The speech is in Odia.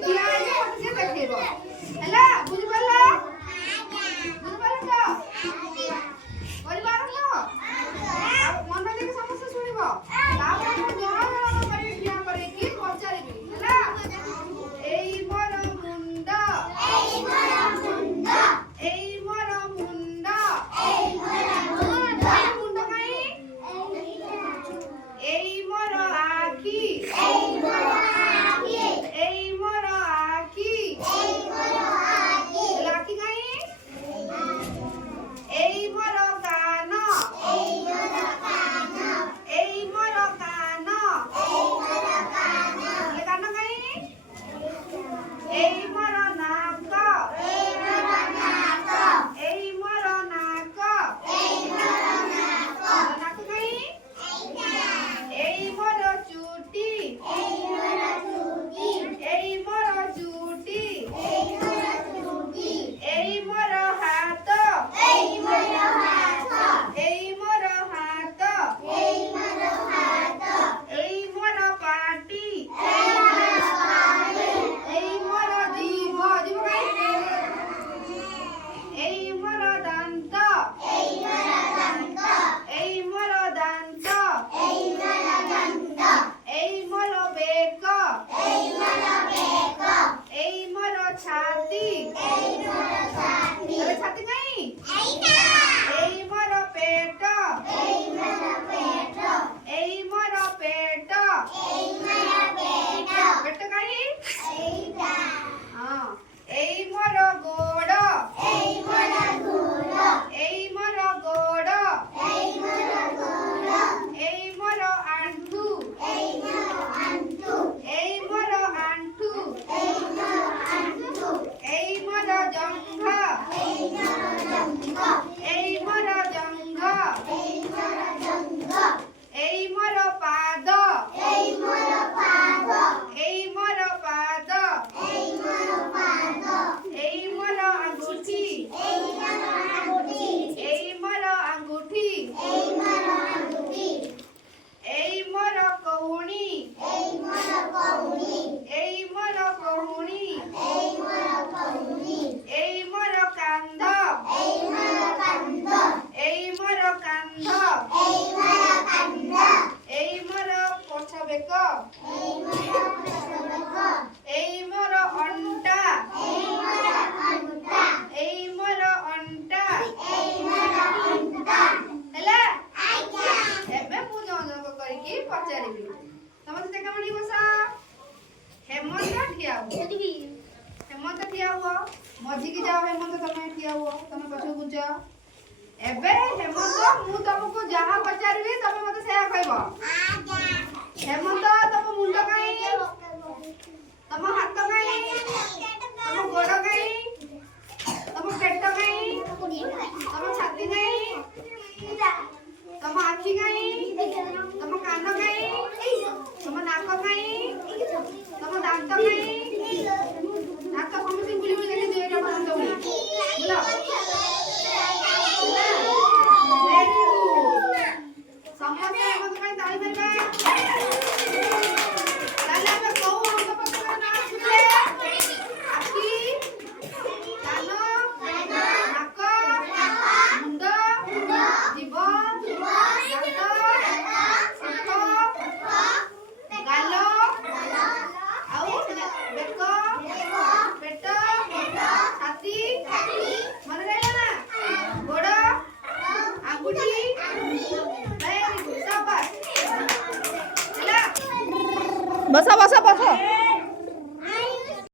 ଠିଆ ହେଇକି ମତେ ସିଏ ଦେଖେଇବ ହେଲା ବୁଝିପାରିଲ ବୁଝିପାରିଲ ତ କରିପାରୁନ ମନ ଦେଇକି ସମସ୍ତେ ଶୁଣିବ ତାପରେ ମୁଁ ଜଣ ଜଣ କରିକି ଠିଆ କରିକି ପଚାରିବି ହେଲା ଏଇ ମୋର ମୁଣ୍ଡ ଏଇ ମୋର ମୁଣ୍ଡ ଏଇ ମୋର ମୁଣ୍ଡ ଏଇ ମୋର ମୁଣ୍ଡ ମୁଣ୍ଡ କାଇଁ ଏଇ ମୋର ଆଖି ଏଇ ମୋର ଆଖି ଏଇ ମୋର ଆଖି ଏଇ ମୋର ଆଖି ଆଖି କାଇଁ ଏଇ ମୋର କାନ ଏଇ ମୋର କାନ ଏଇ ମୋର କାନ ଏଇ ମୋର କାନ ଏ କାନ କାଇଁ ଏଇ ମୋର ନାକ ଏଇ ମୋର ନାକ ଏଇ ମୋର ନାକ ଏଇ ମୋର ନାକ ନାକ କାଇଁ ଏଇ ମୋର ଚୁଟି ଏଇ ମୋର ଚୁଟି ଏଇ ମୋର ଚୁଟି ଏଇ ମୋର ଚୁଟି ଏଇ ମୋର ହାତ ଏଇ ମୋର ହାତ ଏଇ ମୋର ହାତ ଏଇ ମୋର ହାତ ଏଇ ମୋର ପାଟି ଏଇ ମୋର ପାଟି ଏଇ ମୋର ଜିଭ ଜିଭ କାଇଁ ଏଇ ମୋର ଦାନ୍ତ ଏଇ ମୋର ଦାନ୍ତ ଏଇ ମୋର ଦାନ୍ତ ଏଇ ମୋର ଦାନ୍ତ ଏଇ ମୋର ବେକ ଏଇ ମୋର ବେକ ଏଇ ମୋର ଛାତି ଏଇ ମୋର ଛାତି ଛାତି କାଇଁ ଏଇ ମୋର ପେଟ ଏଇ ମୋର ପେଟ ଏଇ ମୋର ପେଟ ଏଇ ମୋର ପେଟ ପେଟ କାଇଁ ହଁ ଏଇ ମୋର ଗୋଡ଼ ଏଇ ମୋର ଗୋଡ଼ ଏଇ ମୋର ଗୋଡ଼ ଏଇ ମୋର ଗୋଡ଼ ଏଇ ମୋର ଆଣ୍ଠୁ ଏଇ ମୋର ଆଣ୍ଠୁ ଏଇ ମୋର ଆଣ୍ଠୁ ଏଇ ମୋର ଆଣ୍ଠୁ ଏଇ ମୋର ଜଙ୍ଘ ଏଇ ମୋର ଜଙ୍ଘ ଏଇ ମୋର ଜଙ୍ଘ ଏଇ ମୋର ଜଙ୍ଘ ଏଇ ମୋର ପାଦ ଏଇ ମୋର ପାଦ ଏଇ ମୋର ପାଦ ଏଇ ମୋର ପାଦ ଏଇ ମୋର ଆଙ୍ଗୁଠି ଏଇ ମୋର ଆଙ୍ଗୁଠି ଏଇ ମୋର ଆଙ୍ଗୁଠି ଏଇ ମୋର ଆଙ୍ଗୁଠି ଏଇ ମୋର କହୁଣି ଏଇ ମୋର କହୁଣି ଏଇ ମୋର କହୁଣି ଏଇ ମୋର କହୁଣି ଏଇ ମୋର କାନ୍ଧ ଏଇ ମୋର କାନ୍ଧ ଏଇ ମୋର କାନ୍ଧ ଏଇ ମୋର କାନ୍ଧ ଏଇ ମୋର ପଛ ବେକ ଏଇ ମୋର ପଛ ବେକ ଏଇ ମୋର ଅଣ୍ଟା ଏଇ ମୋର ଅଣ୍ଟା ଏଇ ମୋର ଅଣ୍ଟା ଏଇ ମୋର ଅଣ୍ଟା ହେଲା ଏବେ ମୁଁ ଜଣ ଜଣ କରିକି ପଚାରିବି ସମସ୍ତେ ଦେଖା ମାଡ଼ି ବସ ହେମନ୍ତ ଠିଆ ହୁଅ ହେମନ୍ତ ଠିଆ ହୁଅ ମଝିକି ଯାଅ ହେମନ୍ତ ତମେ ଠିଆ ହୁଅ ତମେ ପଛକୁ ଘୁଞ୍ଚ ଏବେ ହେମନ୍ତ ମୁଁ ତମକୁ ଯାହା ପଚାରିବି ତମେ ମତେ ସେୟା କହିବ ହେମନ୍ତ ତମ ମୁଣ୍ଡ କାଇଁ ତମ ହାତ କାଇଁ ତମ ଗୋଡ଼ କାଇଁ ତମ ପେଟ କାଇଁ ତମ ଛାତି କାଇଁ ତମ ଆଖି କାଇଁ ତମ କାନ କାଇଁ ତମ ନାକ କାଇଁ ତମ ଦାନ୍ତ କାଇଁ ଦାନ୍ତ ସମସ୍ତେ ବୁଲି ବୁଲି